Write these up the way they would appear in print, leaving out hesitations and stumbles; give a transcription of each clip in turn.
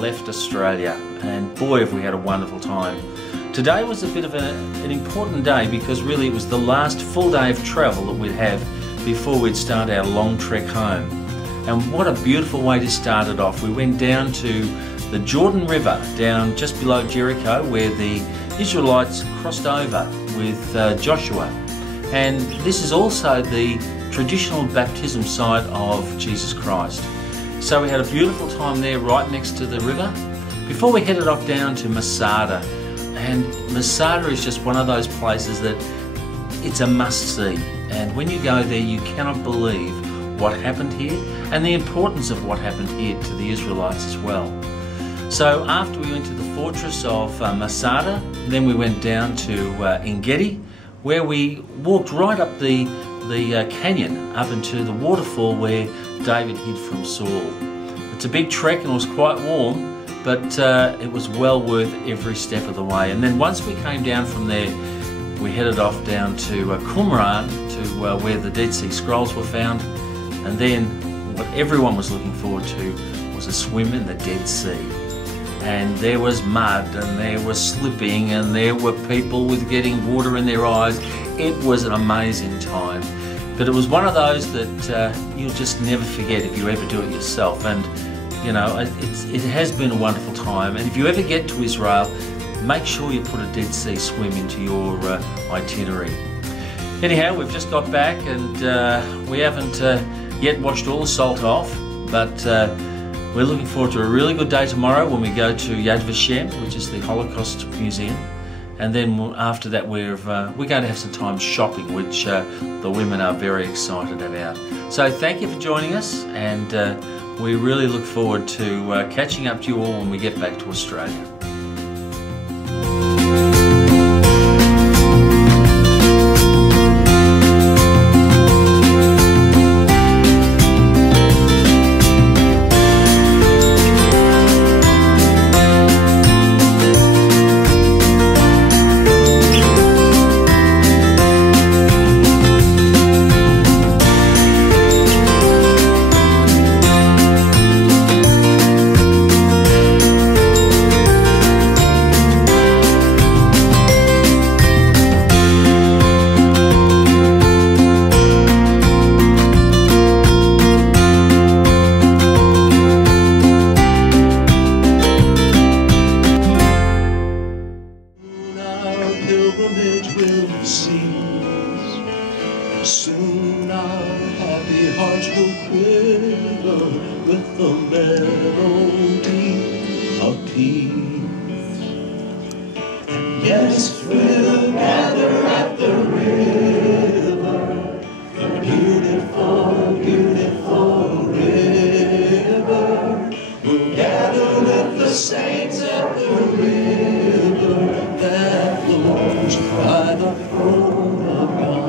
left Australia, and boy have we had a wonderful time. Today was a bit of an important day because really it was the last full day of travel that we'd have before we'd start our long trek home. And what a beautiful way to start it off. We went down to the Jordan River, down just below Jericho, where the Israelites crossed over with Joshua. And this is also the traditional baptism site of Jesus Christ. So we had a beautiful time there right next to the river before we headed off down to Masada. And Masada is just one of those places that it's a must-see. And when you go there, you cannot believe what happened here and the importance of what happened here to the Israelites as well. So after we went to the fortress of Masada, then we went down to Gedi, where we walked right up the canyon up into the waterfall where David hid from Saul. It's a big trek and it was quite warm, but it was well worth every step of the way. And then once we came down from there, we headed off down to Qumran, to where the Dead Sea Scrolls were found. And then what everyone was looking forward to was a swim in the Dead Sea. And there was mud, and there was slipping, and there were people with getting water in their eyes. It was an amazing time. But it was one of those that you'll just never forget if you ever do it yourself. And you know, it has been a wonderful time. And if you ever get to Israel, make sure you put a Dead Sea swim into your itinerary. Anyhow, we've just got back, and we haven't yet washed all the salt off, but we're looking forward to a really good day tomorrow when we go to Yad Vashem, which is the Holocaust Museum. And then after that, we're going to have some time shopping, which the women are very excited about. So thank you for joining us, and we really look forward to catching up to you all when we get back to Australia. Soon our happy hearts will quiver with the melody of peace. And yes, we'll gather at the river, the beautiful, beautiful river. We'll gather with the saints at the river that flows by the throne of God.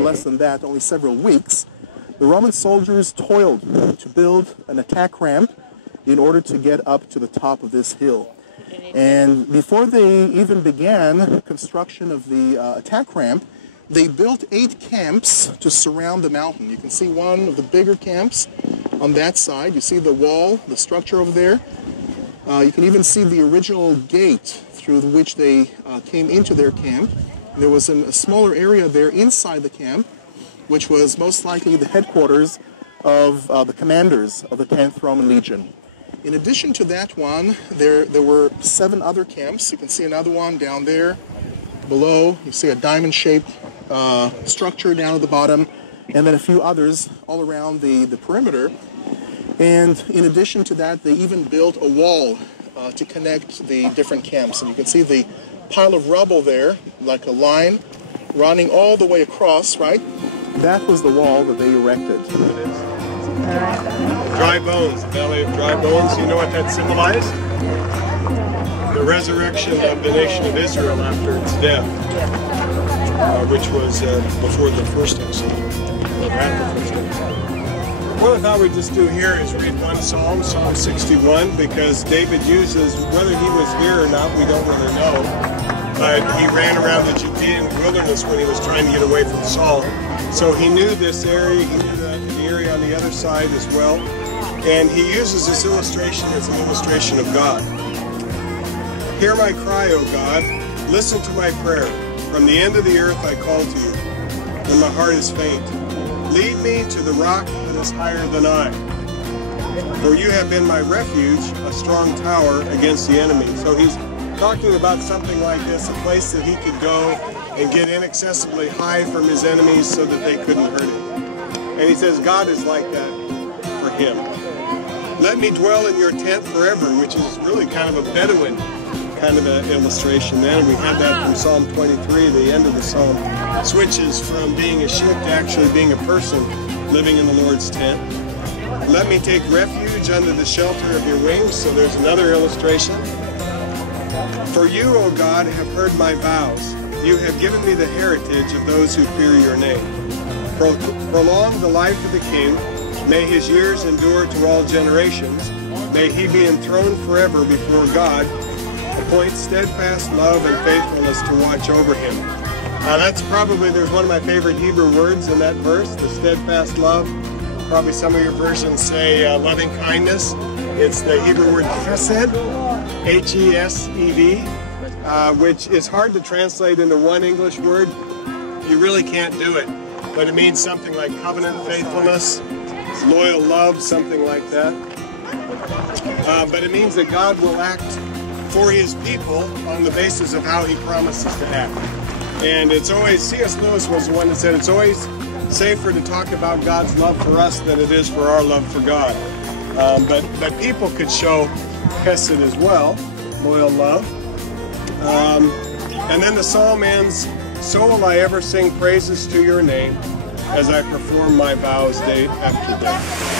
Less than that, only several weeks, the Roman soldiers toiled to build an attack ramp in order to get up to the top of this hill. And before they even began construction of the attack ramp, they built 8 camps to surround the mountain. You can see one of the bigger camps on that side. You see the wall, the structure over there. You can even see the original gate through which they came into their camp. There was a smaller area there inside the camp, which was most likely the headquarters of the commanders of the 10th Roman Legion. In addition to that one, there were 7 other camps. You can see another one down there below. You see a diamond-shaped structure down at the bottom, and then a few others all around the perimeter. And in addition to that, they even built a wall to connect the different camps. And you can see the pile of rubble there, like a line running all the way across, right? That was the wall that they erected. Dry bones, the valley of dry bones. You know what that symbolized? The resurrection of the nation of Israel after its death, which was before the first exile, or at the first exile. What I thought we'd just do here is read one psalm, Psalm 61, because David uses, whether he was here or not, we don't really know, but he ran around the Judean wilderness when he was trying to get away from Saul. So he knew this area, he knew the area on the other side as well, and he uses this illustration as an illustration of God. Hear my cry, O God, listen to my prayer. From the end of the earth I call to you, when my heart is faint. Lead me to the rock that is higher than I. For you have been my refuge, a strong tower against the enemy. So he's talking about something like this, a place that he could go and get inaccessibly high from his enemies so that they couldn't hurt him. And he says God is like that for him. Let me dwell in your tent forever, which is really kind of a Bedouin kind of an illustration then. We had that from Psalm 23, the end of the psalm switches from being a sheep to actually being a person living in the Lord's tent. Let me take refuge under the shelter of your wings. So there's another illustration. For you, O God, have heard my vows. You have given me the heritage of those who fear your name. Prolong the life of the king. May his years endure to all generations. May he be enthroned forever before God. Appoint steadfast love and faithfulness to watch over him. There's one of my favorite Hebrew words in that verse, the steadfast love. Probably some of your versions say loving kindness. It's the Hebrew word chesed, H-E-S-E-D, which is hard to translate into one English word. You really can't do it, but it means something like covenant faithfulness, loyal love, something like that. But it means that God will act for his people on the basis of how he promises to act. And it's always, C.S. Lewis was the one that said, it's always safer to talk about God's love for us than it is for our love for God. But people could show chesed as well, loyal love. And then the psalm ends, so will I ever sing praises to your name as I perform my vows day after day.